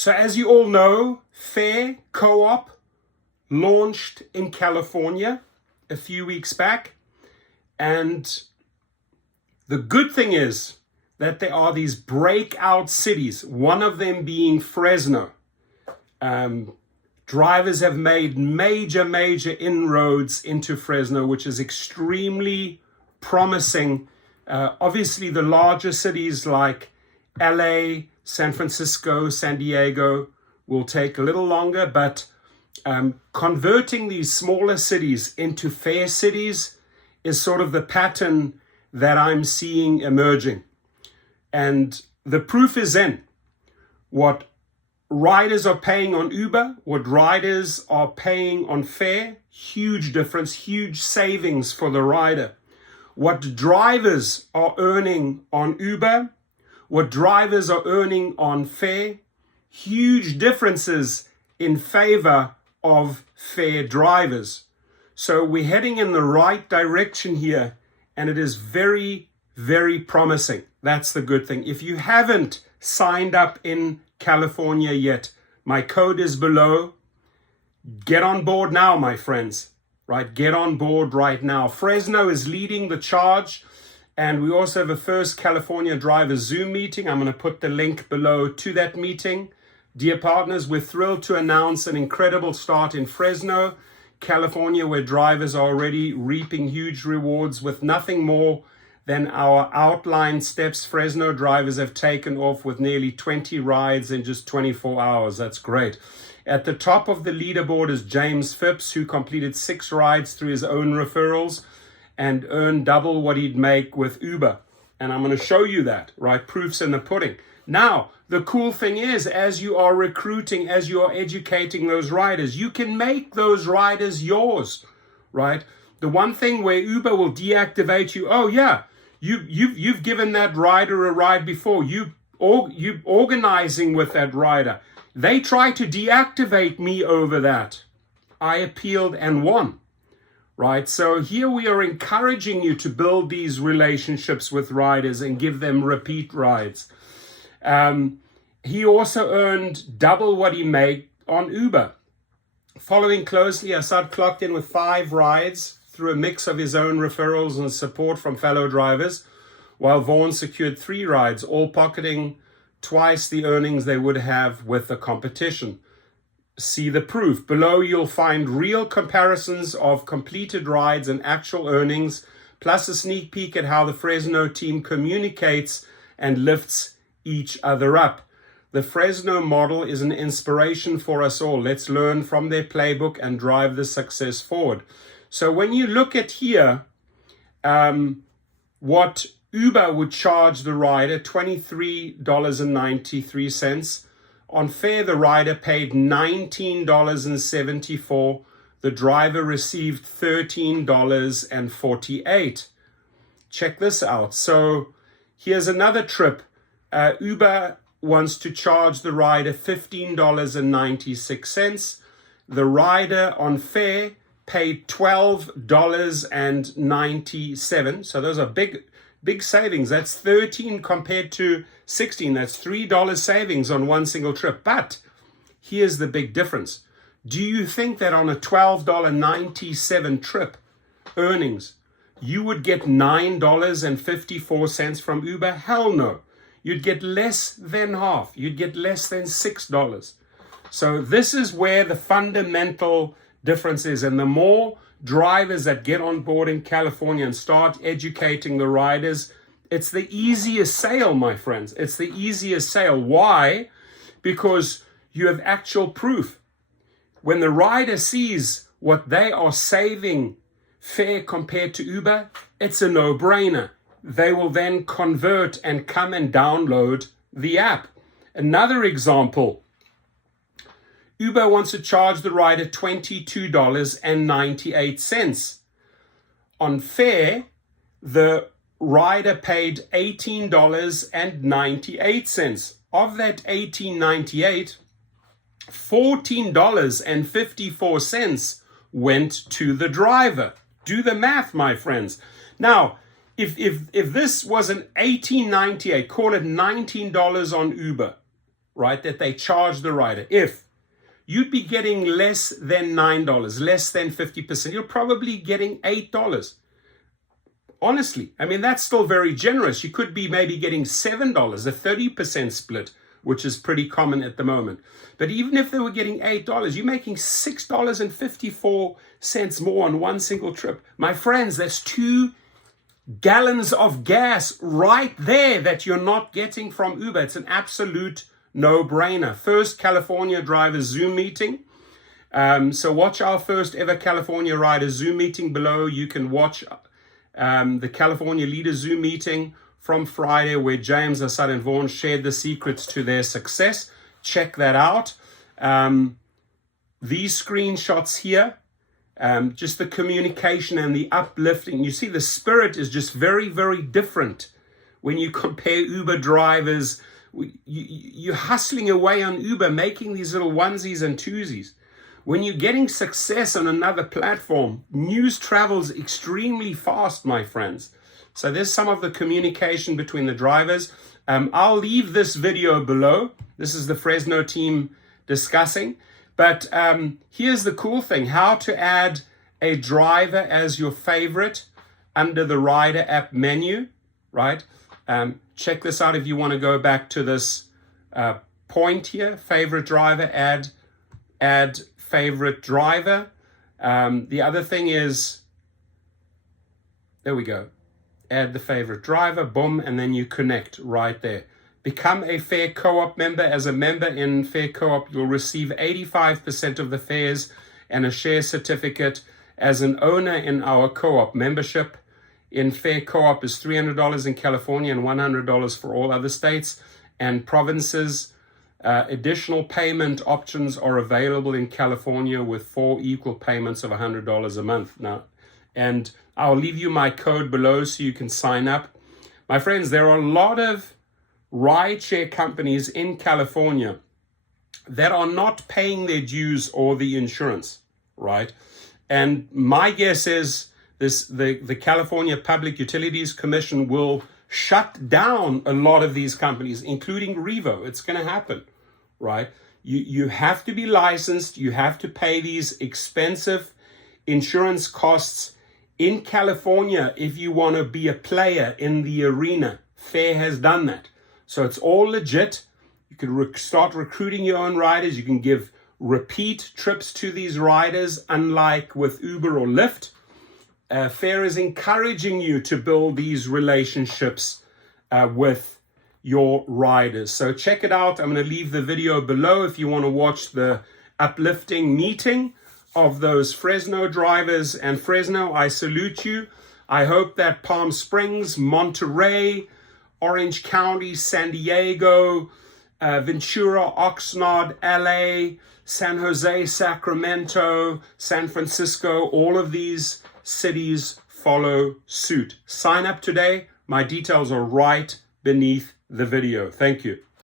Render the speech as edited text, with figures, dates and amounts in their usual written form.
So as you all know, Fare Co-op launched in California a few weeks back. And the good thing is that there are these breakout cities, one of them being Fresno. Drivers have made major inroads into Fresno, which is extremely promising. Obviously, the larger cities like LA, San Francisco, San Diego will take a little longer, but converting these smaller cities into Fare cities is sort of the pattern that I'm seeing emerging. And the proof is in. What riders are paying on Uber, what riders are paying on Fare, huge difference, huge savings for the rider. What drivers are earning on Uber, what drivers are earning on Fare, huge differences in favor of Fare drivers. So we're heading in the right direction here, and it is very promising. That's the good thing. If you haven't signed up in California yet, my code is below. Get on board now, my friends. Right? Get on board right now. Fresno is leading the charge, and we also have a first California driver Zoom meeting. I'm going to put the link below to that meeting. Dear partners, we're thrilled to announce an incredible start in Fresno, California, where drivers are already reaping huge rewards with nothing more than our outlined steps. Fresno drivers have taken off with nearly 20 rides in just 24 hours. That's great. At the top of the leaderboard is James Phipps, who completed 6 rides through his own referrals and earned double what he'd make with Uber. And I'm going to show you that, right? Proof's in the pudding. Now, the cool thing is, as you are recruiting, as you are educating those riders, you can make those riders yours, right? The one thing where Uber will deactivate you, oh yeah, you've given that rider a ride before, you organizing with that rider. They tried to deactivate me over that. I appealed and won, right? So here we are encouraging you to build these relationships with riders and give them repeat rides. He also earned double what he made on Uber. Following closely, Assad clocked in with 5 rides through a mix of his own referrals and support from fellow drivers, while Vaughn secured 3 rides, all pocketing twice the earnings they would have with the competition. See the proof. Below you'll find real comparisons of completed rides and actual earnings, plus a sneak peek at how the Fresno team communicates and lifts each other up. The Fresno model is an inspiration for us all. Let's learn from their playbook and drive the success forward. So when you look at here, what Uber would charge the rider, $23.93. On Fare, the rider paid $19.74. The driver received $13.48. Check this out. So here's another trip. Uber wants to charge the rider $15.96. The rider on Fare paid $12.97. So those are big savings. That's 13 compared to 16. That's $3 savings on one single trip. But here's the big difference. Do you think that on a $12.97 trip earnings, you would get $9.54 from Uber? Hell no. You'd get less than half. You'd get less than $6. So this is where the fundamental difference is. And the more drivers that get on board in California and start educating the riders, it's the easiest sale, my friends. It's the easiest sale. Why? Because you have actual proof. When the rider sees what they are saving Fare compared to Uber, it's a no-brainer. They will then convert and come and download the app. Another example, Uber wants to charge the rider $22.98. On Fare, the rider paid $18.98. Of that $18.98, $14.54 went to the driver. Do the math, my friends. Now, if this was an $18.98, call it $19 on Uber, right, that they charge the rider. If you'd be getting less than $9, less than 50%, you're probably getting $8. Honestly, I mean, that's still very generous. You could be maybe getting $7, a 30% split, which is pretty common at the moment. But even if they were getting $8, you're making $6.54 more on one single trip. My friends, that's 2 gallons of gas right there that you're not getting from Uber. It's an absolute no-brainer. First California Drivers Zoom meeting. So watch our first ever California Riders Zoom meeting below. You can watch the California Leaders Zoom meeting from Friday, where James, Assad, and Vaughn shared the secrets to their success. Check that out. These screenshots here, just the communication and the uplifting. You see, the spirit is just very, very different when you compare Uber drivers. You're hustling away on Uber, making these little onesies and twosies. When you're getting success on another platform, news travels extremely fast, my friends. So there's some of the communication between the drivers. I'll leave this video below. This is the Fresno team discussing. But here's the cool thing, how to add a driver as your favorite under the Rider app menu, right? Check this out if you want to go back to this point here, favorite driver, add favorite driver. The other thing is, there we go. Add the favorite driver, boom, and then you connect right there. Become a Fare Co-op member. As a member in Fare Co-op, you'll receive 85% of the fares and a share certificate. As an owner in our co-op membership, in Fare Co-op is $300 in California and $100 for all other states and provinces. Additional payment options are available in California with 4 equal payments of $100 a month now. And I'll leave you my code below so you can sign up. My friends, there are a lot of rideshare companies in California that are not paying their dues or the insurance, right? And my guess is the California Public Utilities Commission will shut down a lot of these companies, including Revo. It's going to happen, right? You have to be licensed. You have to pay these expensive insurance costs in California if you want to be a player in the arena. Fare has done that. So it's all legit. You can start recruiting your own riders. You can give repeat trips to these riders, unlike with Uber or Lyft. Fare is encouraging you to build these relationships with your riders. So check it out. I'm going to leave the video below if you want to watch the uplifting meeting of those Fresno drivers. And Fresno, I salute you. I hope that Palm Springs, Monterey, Orange County, San Diego, Ventura, Oxnard, LA, San Jose, Sacramento, San Francisco, all of these cities follow suit. Sign up today. My details are right beneath the video. Thank you.